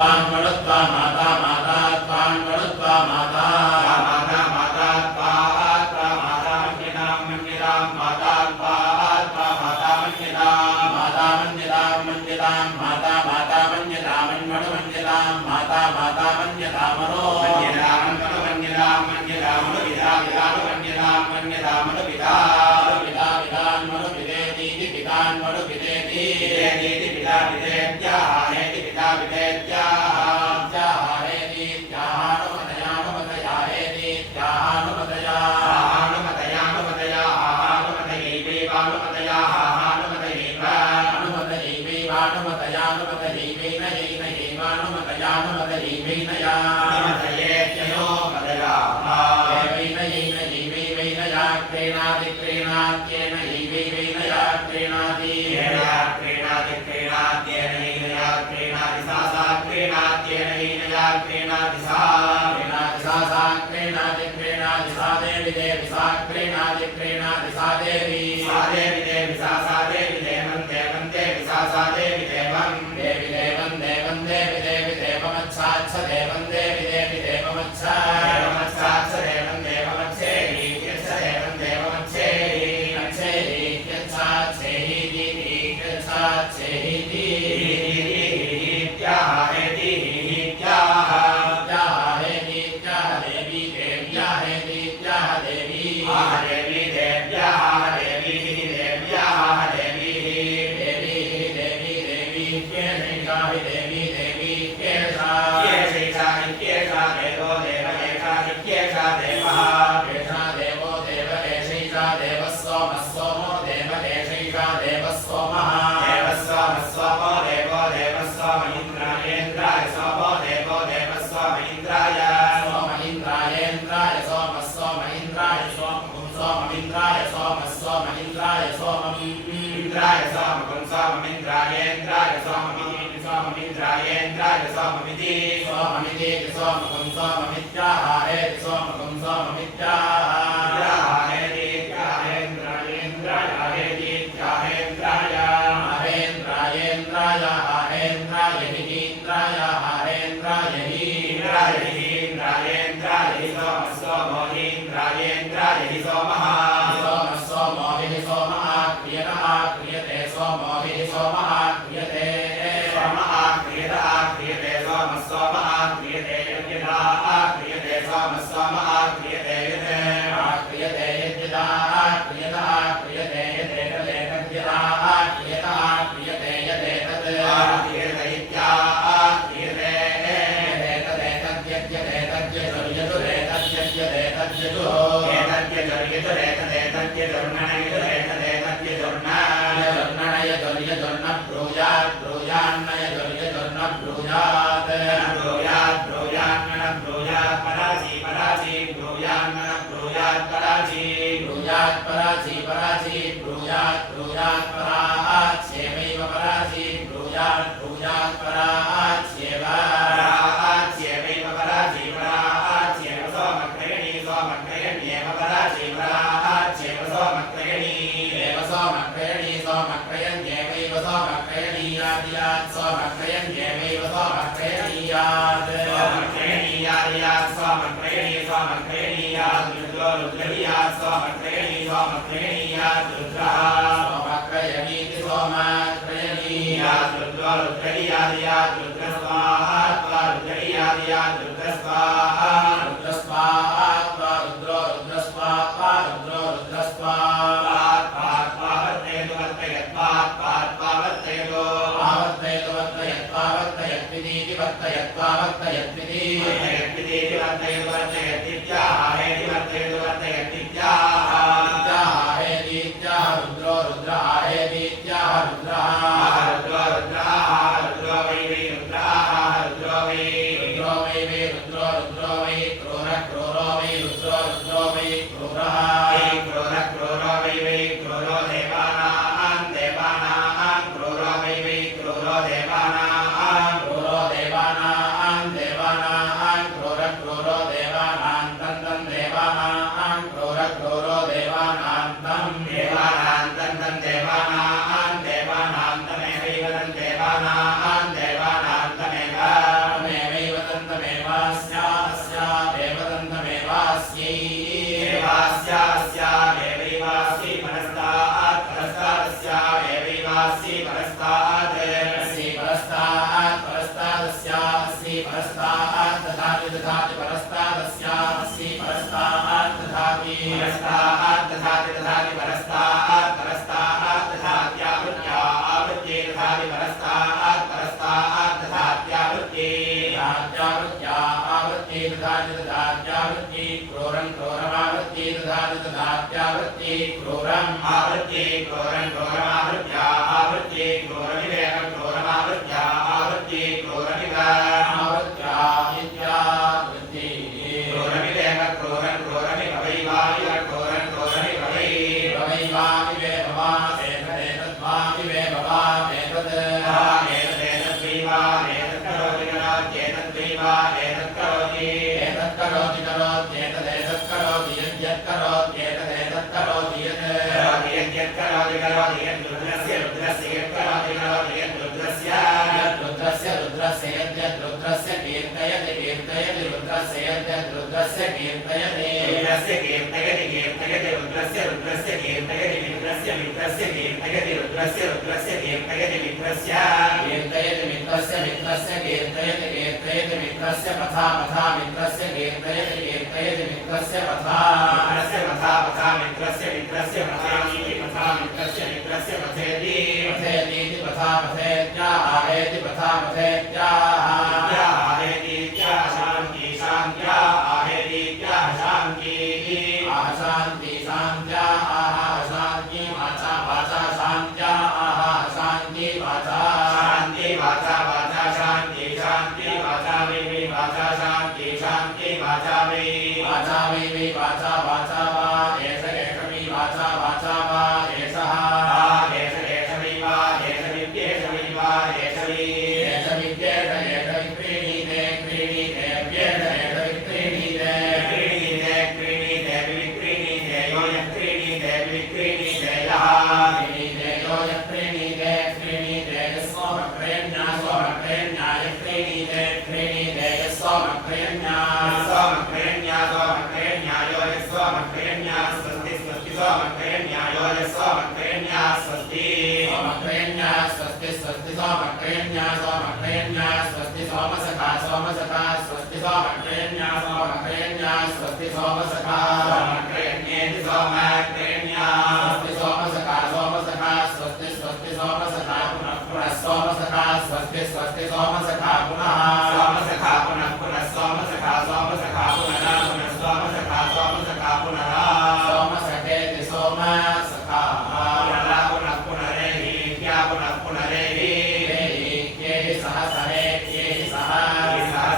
त्वा माता माता त्वा माता माता माता त्वा माता मन्यतां मन्यतां माता त्वा माता मन्यतां मन्यतां माता माता मन्यतां मन्यतां माता माता मन्यतामरो मन्यतां मन्यतां पिता पिता मन्यतां पिता पिता पितान्मनु पितेति पितान्मनु पितेति पितेति पिता पितेत्याहेति पिता पितेत्याहेति त्याहानुमतयानुमतयाहेति क्रीणाति क्रीणात्येन यैवैनया क्रीणाति क्रीणात्येन यैनया क्रीणाति सा क्रीणात्येन यैनया क्रीणाति सा क्रीणाति सा देवी देवी सा क्रीणाति सा देवी देवी सा देवी देवं देवं देवी सा देवी देवं देवी देवं देवं देवी देवी देवमच्छाच्छ देवं देवी देवी देवमच्छा देवमच्छाच्छ देवं देवमच्छेहि देवं देवमच्छेहि अच्छेहि यच्छाच्छेहि यच्छाच्छेहि त्याहेति त्याहेति देवी देव्याः देवी देवी देव्याः देवी देव्याः देवी देवी देवी देवी केशा देवी देवी केशा देवो देव केशा देवः केशा देवो देव एषैषा देवः सोमः सोमो देव एषैषा देवः सोमः सोमो देवो देवः सोम इन्द्रायेन्द्राय सोमो देवो देवः सोम इन्द्राय इन्द्रायेन्द्राय सोमः सोम इन्द्राय सोमं सोममिन्द्राय सोमः सोम इन्द्राय सोमम् इन्द्राय सोमं सोममिन्द्रायेन्द्राय सोममिति सोममिन्द्रायेन्द्राय सोममिति सोममिति सोमं सोममित्याहेति सोमं सोममित्याहेति त्याहेन्द्रायेन्द्राय हेन्द्राय हेन्द्रायेन्द्राय हेन्द्राय हीन्द्राय हेन्द्राय हीन्द्रायेन्द्राय सोमो हीन्द्रायेन्द्राय सोमः सोमो हि सोमः क्रियतः क्रियते सोमो हि सोमः क्रियते सोमः क्रियते सोमः सोमः क्रियते यज्ञदा क्रियते सोमः सोमः क्रियते क्रियते यज्ञदा क्रियतः क्रियते यदेतदे तद्यदा क्रियतः क्रियते यदेतद् क्रियते इत्या क्रियते यदेतदे तद्यज्यते तद्यजुर्यजुरे तद्यज्यते तद्यजो एतद्यजुर्यजुरे तदेतद्यजुर्ननयुरे तदेतद्यजुर्नय जुर्यजुर्न ब्रूयात् ब्रूयान्नय जुर्यजुर्न ब्रूयात् ब्रूयान्नन ब्रूयात् पराची पराची ब्रूयान्नन ब्रूयात् पराची ब्रूयात् पराची पराची ब्रूयात् पराच्येवैव पराची ब्रूयात् पराच्येव पराच्येवैव पराची पराच्येव सोमक्रयण्येव पराची पराच्येव सोमक्रयण्येव सोमक्रयण्येवैव सोमक्रयणीयात् सोमक्रयण्येवैव सोमक्रयणीयात् सोमक्रयणीयात् रुद्रहीयात् सोमक्रयणीयात् रुद्रः सोमक्रयणीति सोमक्रयणीयात् रुद्रहीयात् रुद्रस्वाहा रुद्रहीयात् रुद्रस्वाहा रुद्रस्वाहा रुद्रस्वाहा रुद्रस्वाहा वर्तयत्विदीति वर्तयत्विति वर्तयत्वित्याहेतीत्याह रुद्रो रुद्राहेतीत्याह रुद्रो वै रुद्रो वै क्रूरो वै रुद्रो वै क्रूरः क्रूरो वै क्रूरो देवानां क्रूरो वै क्रूरो देवानां क्रूरो देवानां क्रूरो देवानां तन्तं देवानां परस्तात् दधाति दधाति परस्तादस्यास्यै परस्तात् दधाति परस्तात् दधाति दधाति परस्तात् परस्तात् दधात्यावृत्या आवृत्यै दधाति परस्तात् परस्तात् दधात्यावृत्यै दधात्यावृत्या आवृत्यै दधाति दधात्यावृत्यै क्रोरं क्रोरमावृत्यै दधाति दधात्यावृत्यै क्रोरम् आवृत्यै क्रोरं क्रोरमावृत्या आवृत्यै क्रोरमिवेक क्रोरमावृत्या आवृत्यै क्रोरमिव आवृत्या इत्यावृत्यै क्रोरमिवेक क्रोरं क्रोरमिव वैवामिव क्रोरं क्रोरमिव वैवामिवे भवामेतदेतद्वामिवे भवामेतद् एतद्वैवामेतत्करोति करोत्येतद्वैवामेतत्करोति एतत्करोति करोत्येतदेतत्करोति यद्यत्करोत्येतदेतत्करोति यद्यत्करोति करोति यद्रुद्रस्य रुद्रस्य यत्करोति करोति यद्रुद्रस्य यद्रुद्रस्य रुद्रस्य यद्यद्रुद्रस्य कीर्तयति कीर्तयति रुद्रस्य यद्यद्रुद्रस्य कीर्तयति रुद्रस्य कीर्तयति कीर्तयति रुद्रस्य रुद्रस्य कीर्तयति मित्रस्य मित्रस्य कीर्तयति रुद्रस्य रुद्रस्य कीर्तयति मित्रस्य कीर्तयति मित्रस्य मित्रस्य कीर्तयति कीर्तयति मित्रस्य पथा पथा मित्रस्य कीर्तयति कीर्तयति मित्रस्य पथा मित्रस्य पथा पथा मित्रस्य मित्रस्य पथेति पथा मित्रस्य मित्रस्य पथेति पथेतीति पथा पथेत्याहेति पथा पथेत्याहेतीत्या शान्ति शान्त्या आहेतीत्या शान्ति आह शान्ति शान्त्या आह शान्ति वाचा वाचा शान्त्या आह शान्ति वाचा शान्ति वाचा वाचा शान्ति शान्ति वाचा वै वाचा शान्ति शान्ति वाचा वै वाचा वाचा वा एष एष वै वाचा वाचा वा एषः एष एष वै वा एष विद्येष वै वा एष वै एष विद्येष एष विक्रीणीते क्रीणीते व्येष एष विक्रीणीते क्रीणीते क्रीणीते विक्रीणीते यो यः क्रीणीते विक्रीणीते यः क्रीणीते यो यः क्रीणीते क्रीणीते यः सोमक्रेण्या सोमक्रेण्या यः क्रीणीते क्रीणीते यः सोमक्रेण्या सोमक्रेण्या सोमक्रेण्या यो यः सोमक्रेण्या स्वस्ति स्वस्ति सोमक्रेण्या यो यः सोमक्रेण्या स्वस्ति सोमक्रेण्या स्वस्ति स्वस्ति सोमक्रेण्या सोमक्रेण्या स्वस्ति सोमसखा सोमसखा स्वस्ति सोमक्रेण्या सोमक्रेण्या स्वस्ति सोमसखा सोमक्रेण्येति सोमक्रेण्या स्वस्ति सोमसखा सोमसखा स्वस्ति स्वस्ति सोमसखा पुनः पुनः सोमसखा स्वस्ति स्वस्ति सोमसखा पुनः सोमसखा पुनः पुनः सोमसखा सोमसखा पुनः पुनः सोमसखा सोमसखा पुनः सोमसखेति सोमसखा पुनः पुनः पुनरेहीत्या पुनः पुनरेहीत्येहि सह सहेत्येहि सह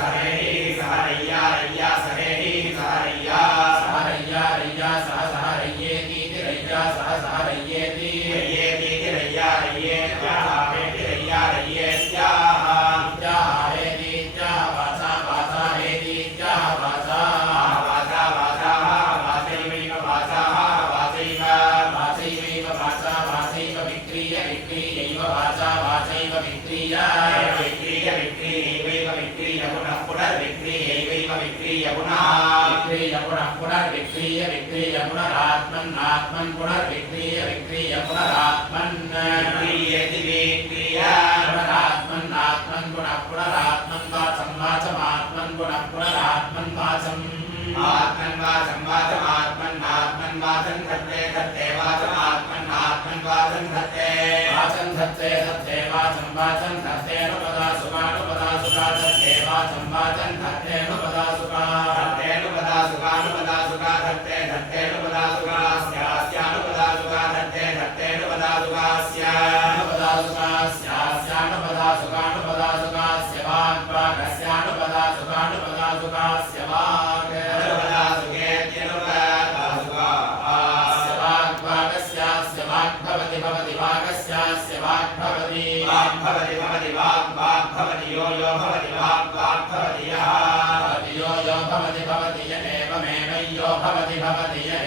सहेहि सह रय्या रय्या सहेहि सह रय्या रय्या सह सह रय्येतीति रय्या सह सह रय्येति रय्येतीति रय्या रय्येत्याः रय्या रय्येत्याः इत्याहेतीत्याः वाचा वाचा हेतीत्याः वाचा वाचा वाचाः वाचैवैव वाचाः वाचैव वाचैवैव वाचा वाचैव विक्रीय विक्रीयैव वाचा वाचैव विक्रीय विक्रीय विक्रीयैवैव विक्रीय पुनः पुनर्विक्रीयैवैव विक्रीय पुनः विक्रीय पुनः पुनर्विक्रीय विक्रीय पुनरात्मन्नात्मन् पुनर्विक्रीय विक्रीय पुनरात्मन् विक्रीयेति विक्रीय पुनरात्मन्नात्मन् पुनः पुनरात्मन् वाचं वाचमात्मन् पुनः पुनरात्मन् वाचम् आत्मन् वाचं वाचमात्मन्नात्मन् वाचं धत्ते धत्ते वाचमात्मन्नात्मन् वाचं धत्ते वाचं धत्ते धत्ते वाचं वाचं धत्तेनुपदा सुखानुपदा सुखा धत्ते वाचं वाचं धत्तेनुपदा सुखा धत्तेनुपदा सुखानुपदा सुखा धत्ते धत्तेनुपदा सुखास्यास्यानुपदा सुखा धत्ते धत्तेनुपदा सुखास्यानुपदा सुखास्यास्यानुपदा सुखानुपदा सुखास्य वाग्वागस्यानुपदा सुखानुपदा सुखास्य वाग् अनुपदा सुखेत्यनुपदा सुखास्य वाग्वागस्यास्य वाग्भवति भवति वागस्यास्य वाग्भवति वाग्भवति भवति वाग्भवति यो यो भवति वाग्भवति यः भवति यो यो भवति भवति य एवमेव यो भवति भवति य